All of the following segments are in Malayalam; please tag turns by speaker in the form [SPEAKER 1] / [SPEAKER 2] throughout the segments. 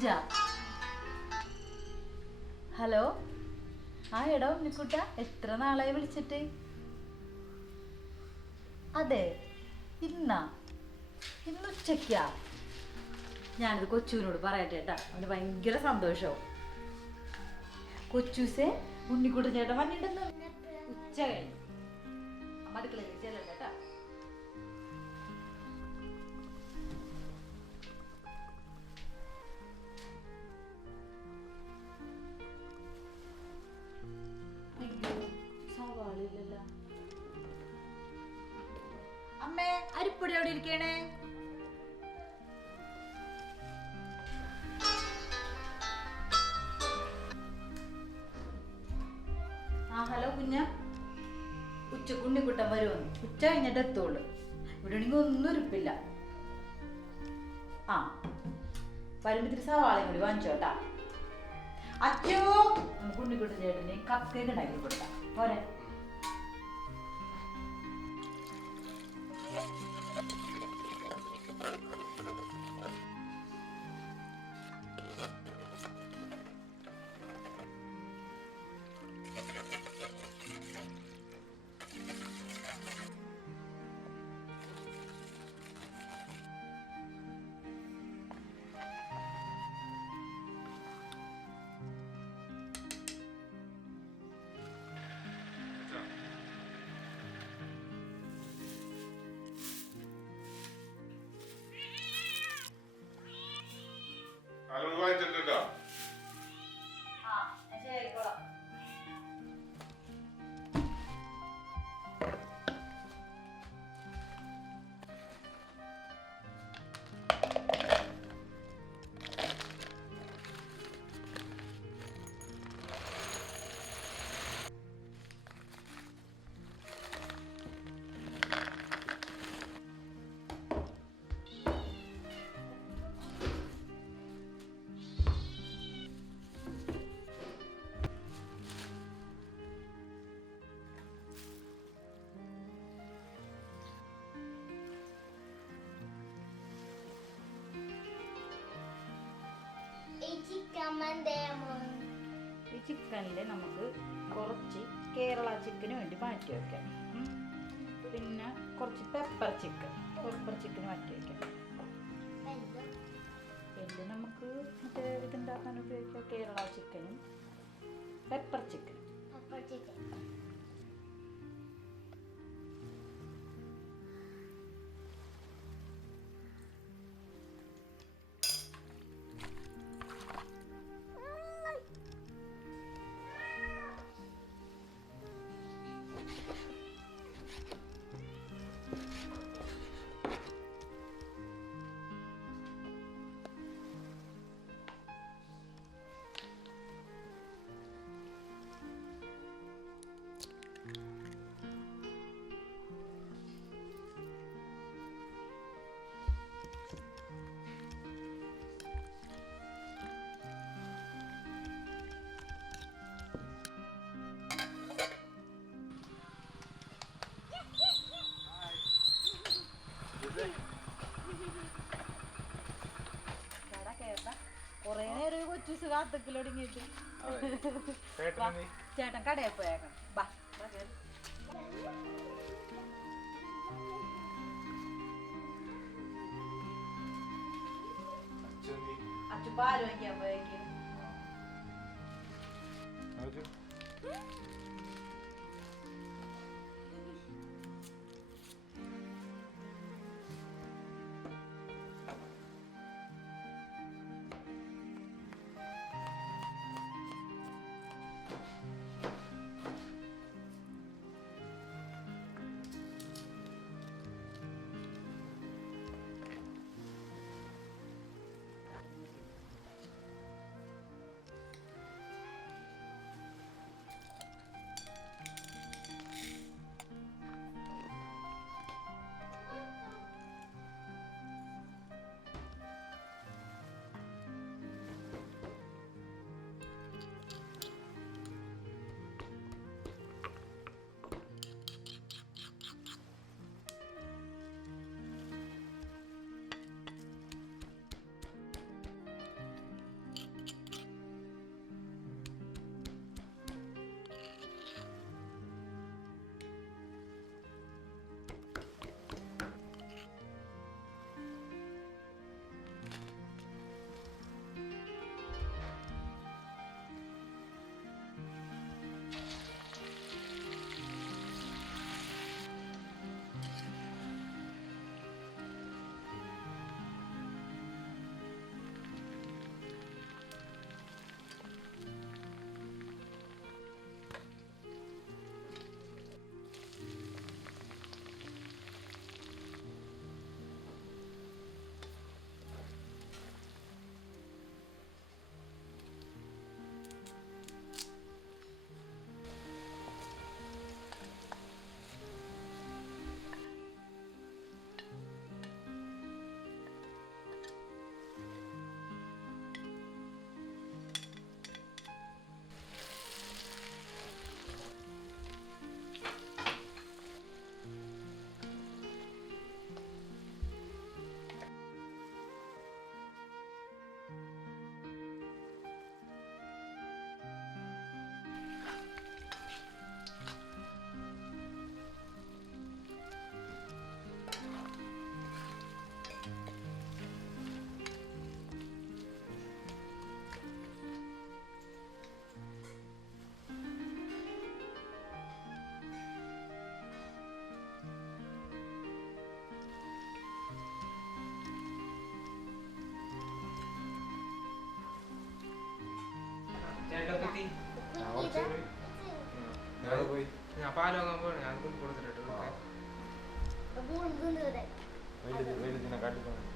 [SPEAKER 1] സായുജ ഹലോ? ആ എടോ ഉണ്ണിക്കുട്ട എത്ര നാളായി വിളിച്ചിട്ട്? അതെ ഇന്നാ. ഇന്ന് ഉച്ചയ്ക്കാ. ഞാനിത് കൊച്ചുവിനോട് പറയട്ടെ കേട്ടാ. അവന് ഭയങ്കര സന്തോഷവും. കൊച്ചൂസെ ഉണ്ണിക്കുട്ട ചേട്ടൻ വന്നിട്ടുണ്ടെന്ന്. ഉച്ച കഴിഞ്ഞു. അമ്മ അടുക്കളയിൽ ചെല്ലട്ടെ. ആ ഉച്ചയ്ക്ക് കുഞ്ഞ ഉച്ചക്കുണ്ണിക്കുട്ടൻ വരുമെന്ന്. ഉച്ച കഴിഞ്ഞിട്ട് എത്തുള്ളൂ. ഇവിടെ ആണെങ്കിൽ ഒന്നും ഇരിപ്പില്ല ആ വരുമ്പോ ഇത്തിരി സവാളയും കൂടി വാങ്ങിച്ചോട്ടാ അച്ഛോ നമുക്ക് ഉണ്ണിക്കുട്ടൻ ചേട്ടന് കക്കയൊക്കെ ഉണ്ടാക്കി കൊടുക്കാം. പോരെ.
[SPEAKER 2] അലവ്
[SPEAKER 1] ചിക്കനിൽ നമുക്ക് കുറച്ച് കേരള ചിക്കന് വേണ്ടി മാറ്റി വെക്കാം. ഉം. പിന്നെ കുറച്ച് പെപ്പർ ചിക്കൻ പെപ്പർ ചിക്കൻ മാറ്റി വെക്കാം. എല്ല് നമുക്ക് മറ്റേ ഇതുണ്ടാക്കാൻ ഉപയോഗിക്കാം? കേരള ചിക്കനും പെപ്പർ ചിക്കനും
[SPEAKER 3] പെപ്പർ ചിക്കൻ
[SPEAKER 1] കൊച്ചു കാത്തക്കിലൊടുങ്ങിയിട്ട് ചേട്ടൻ കടയിൽ പോയേക്കണം ബാ.
[SPEAKER 2] അച്ഛൻ
[SPEAKER 1] പാൽ വാങ്ങിക്കാൻ പോയേക്കും.
[SPEAKER 3] எழுதுனா காட்டுப்பாங்க?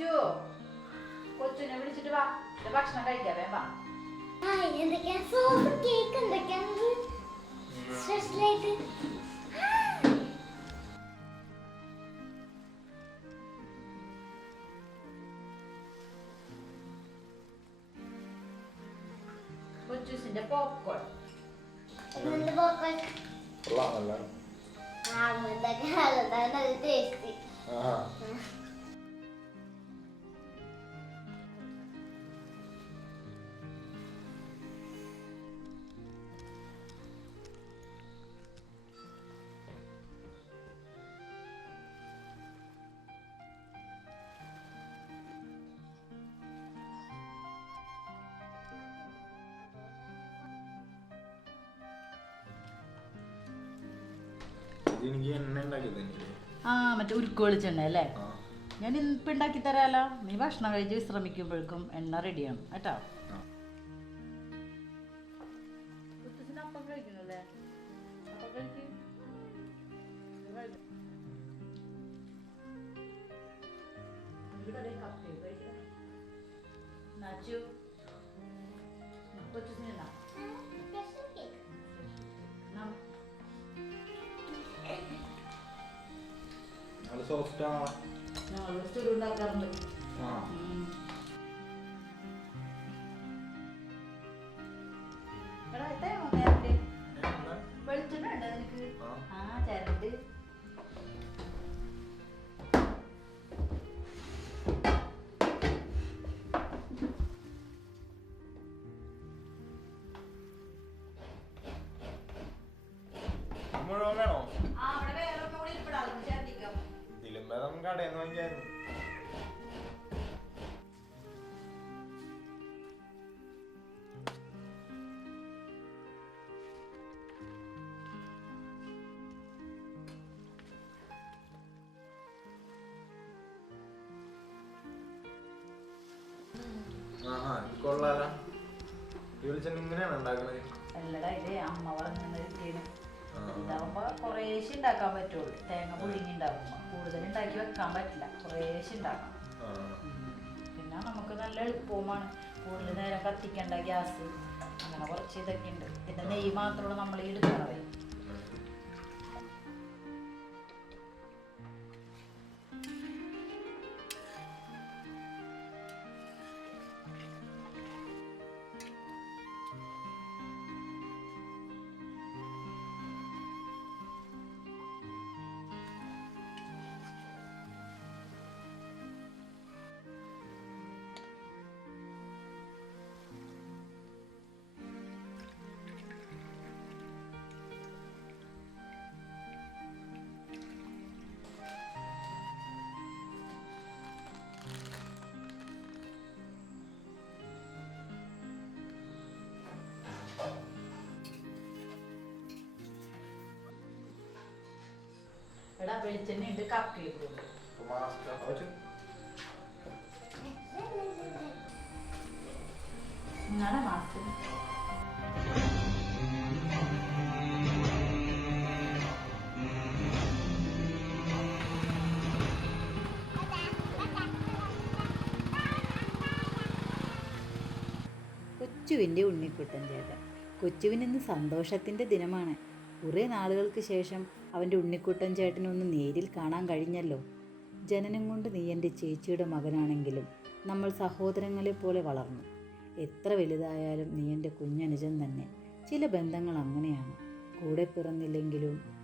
[SPEAKER 1] അച്ചു കൊച്ചിനെ വിളിച്ചിട്ട് വാ. ഭക്ഷണം കഴിക്കാൻ വേണ്ട വാ.
[SPEAKER 3] ആ എന്തൊക്കെയാ? സോപ്പ് കേക്ക് എന്തൊക്കെയാണ് സ്പെഷ്യലായിട്ട്?
[SPEAKER 1] കൊച്ചൂസിന്റെ പോപ്കോൺ
[SPEAKER 3] ആ നല്ല ടേസ്റ്റി
[SPEAKER 2] ആഹാ.
[SPEAKER 1] ആ മറ്റേ ഉരുക്ക് വെളിച്ചെണ്ണ അല്ലേ? ഞാൻ ഇപ്പം ഉണ്ടാക്കി തരാലോ. നീ ഭക്ഷണം കഴിച്ച് വിശ്രമിക്കുമ്പോഴേക്കും എണ്ണ റെഡിയാണ്. കേട്ടോ?
[SPEAKER 2] ആ.
[SPEAKER 1] കുത്തുസിന് അപ്പം കഴിക്കണല്ലേ? അപ്പം
[SPEAKER 2] സോഫ്റ്റാ ആ. കൊള്ളാല ഈ വെളിച്ചെണ്ണ ഇങ്ങനെയാണ് ഉണ്ടാക്കണത്?
[SPEAKER 1] അല്ലടാ, ഇത് അമ്മ പറഞ്ഞ രീതിയാണ്. ഇതാവുമ്പോ കുറേശ്ശെ ഉണ്ടാക്കാൻ പറ്റുള്ളൂ. തേങ്ങ പുഴുങ്ങി ഉണ്ടാക്കുമ്പോ. കൂടുതൽ ഉണ്ടാക്കി വെക്കാൻ പറ്റില്ല. കുറേശ്ശെ ഉണ്ടാക്കണം. പിന്നെ നമുക്ക് നല്ല എളുപ്പവുമാണ്. കൂടുതൽ നേരം കത്തിക്കണ്ട ഗ്യാസ്. അങ്ങനെ കുറച്ച് ഇതൊക്കെ ഉണ്ട്. പിന്നെ നെയ്യ് മാത്രമാണ് നമ്മൾ ഈ എടുക്കണത് എടാ വെളിച്ചെണ്ണ ഉണ്ട് ഉണ്ട്
[SPEAKER 2] ഇപ്പൊ mask ആ. ഒരു
[SPEAKER 1] നിങ്ങളുടെ കൊച്ചുവിന്റെ ഉണ്ണിക്കുട്ടൻ ചേട്ടൻ. കൊച്ചുവിന് ഇന്ന് സന്തോഷത്തിന്റെ ദിനമാണ്. കുറേ നാളുകൾക്ക് ശേഷം അവന്റെ ഉണ്ണിക്കുട്ടൻ ചേട്ടനൊന്ന് നേരിൽ കാണാൻ കഴിഞ്ഞല്ലോ. ജനനം കൊണ്ട് നീ എന്റെ ചേച്ചിയുടെ മകനാണെങ്കിലും നമ്മൾ സഹോദരങ്ങളെ പോലെ വളർന്നു. എത്ര വലുതായാലും നീ എന്റെ കുഞ്ഞനുജൻ തന്നെ. ചില ബന്ധങ്ങൾ അങ്ങനെയാണ്. കൂടെ പിറന്നില്ലെങ്കിലും